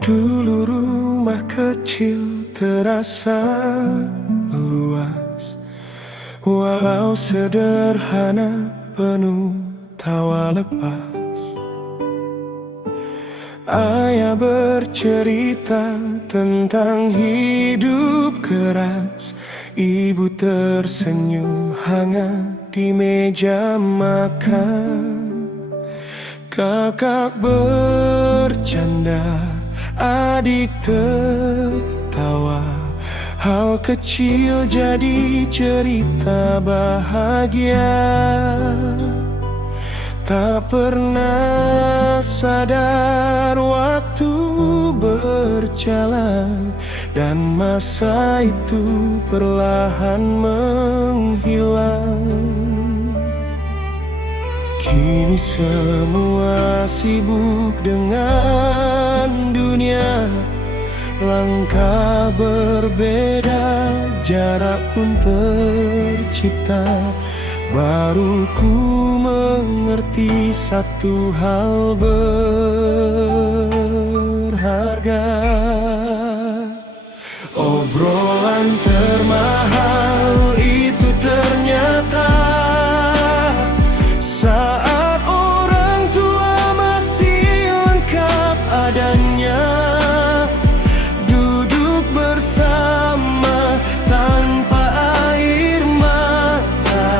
Dulu rumah kecil terasa luas, walau sederhana penuh tawa lepas. Ayah bercerita tentang hidup keras, ibu tersenyum hangat di meja makan. Kakak bercanda, adik tertawa, hal kecil jadi cerita bahagia. Tak pernah sadar waktu berjalan, dan masa itu perlahan menghilang. Kini semua sibuk dengan dunia, langkah berbeda, jarak pun tercipta. Baru ku mengerti satu hal berharga. Obrolan termahal itu ternyata saat orang tua masih lengkap adanya, duduk bersama tanpa air mata,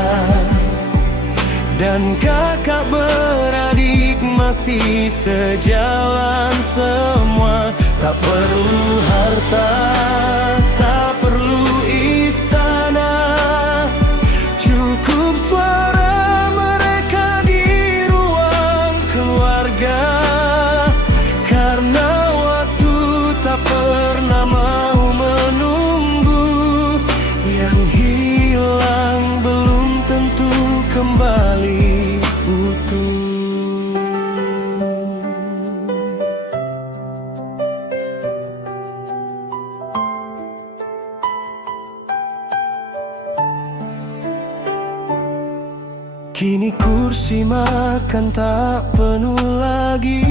dan kakak beradik masih sejalan semua. Tak perlu harta, tak perlu istana, cukup suara mereka di ruang keluarga. Karena waktu tak pernah mau menunggu, yang hilang belum tentu kembali utuh. Kini kursi makan tak penuh lagi,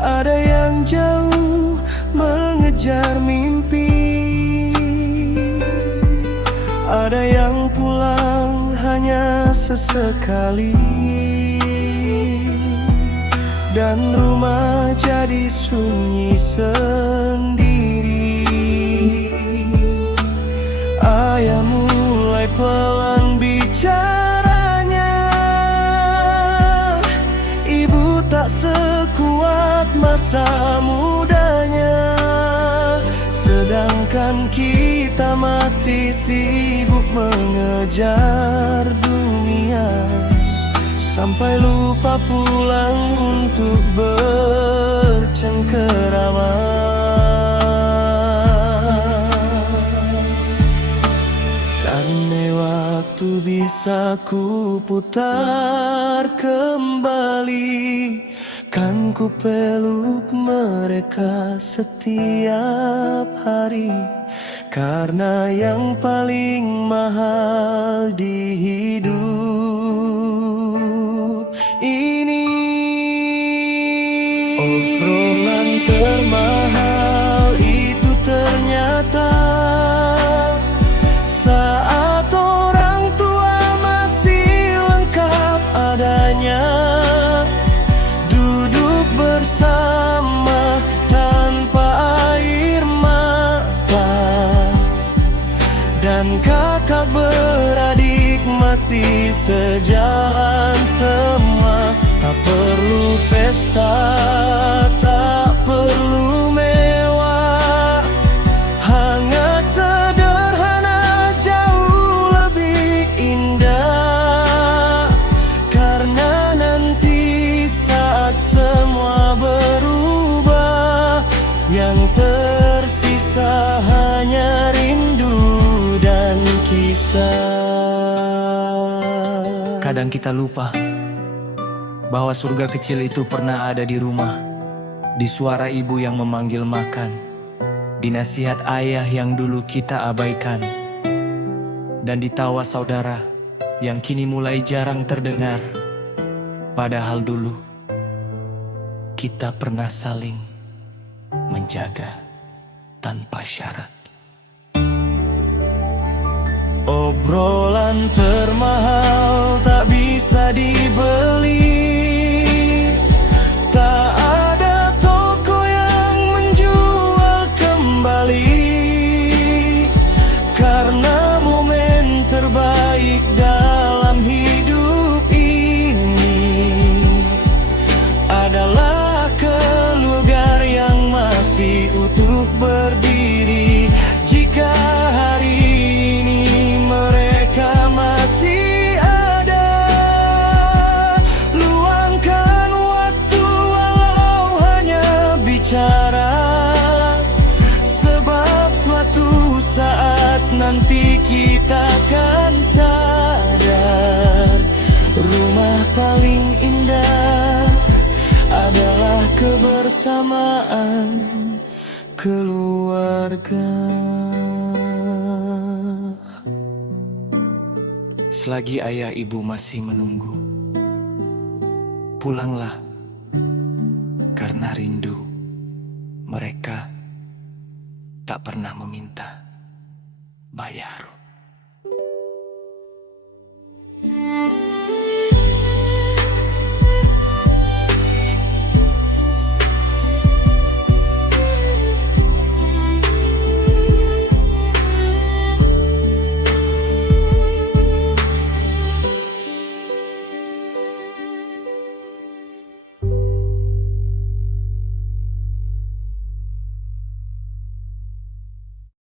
ada yang jauh mengejar mimpi, ada yang pulang hanya sesekali, dan rumah jadi sunyi sendiri. Ayah mulai pelan bicaranya, ibu tak sekuat masa mudanya, sedangkan kita masih sibuk mengejar dunia, sampai lupa pulang untuk bercengkerama. Andai waktu bisa ku putar kembali, kan ku peluk mereka setiap hari. Karena yang paling mahal di hidup ini, obrolan termahal itu ternyata saat orang tua masih lengkap adanya, duduk bersama tanpa air mata, dan kakak beradik masih sejalan semua. Tak perlu pesta, tak perlu mewah, hangat sederhana jauh lebih indah. Karena nanti saat semua berubah, yang tersisa hanya rindu dan kisah. Kadang kita lupa bahwa surga kecil itu pernah ada di rumah, di suara ibu yang memanggil makan, di nasihat ayah yang dulu kita abaikan, dan di tawa saudara yang kini mulai jarang terdengar. Padahal dulu kita pernah saling menjaga tanpa syarat. Obrolan termahal tak bisa dibeli. Tak ada toko yang menjual kembali. Karena momen terbaik dalam hidup ini adalah keluarga yang masih utuh berdiri. Jika hari ini mereka masih ada, luangkan waktu walau hanya bicara. Sebab suatu saat nanti kita akan sadar, rumah paling indah adalah kebersamaan keluarga. Selagi ayah ibu masih menunggu, pulanglah karena rindu. Mereka tak pernah meminta bayar.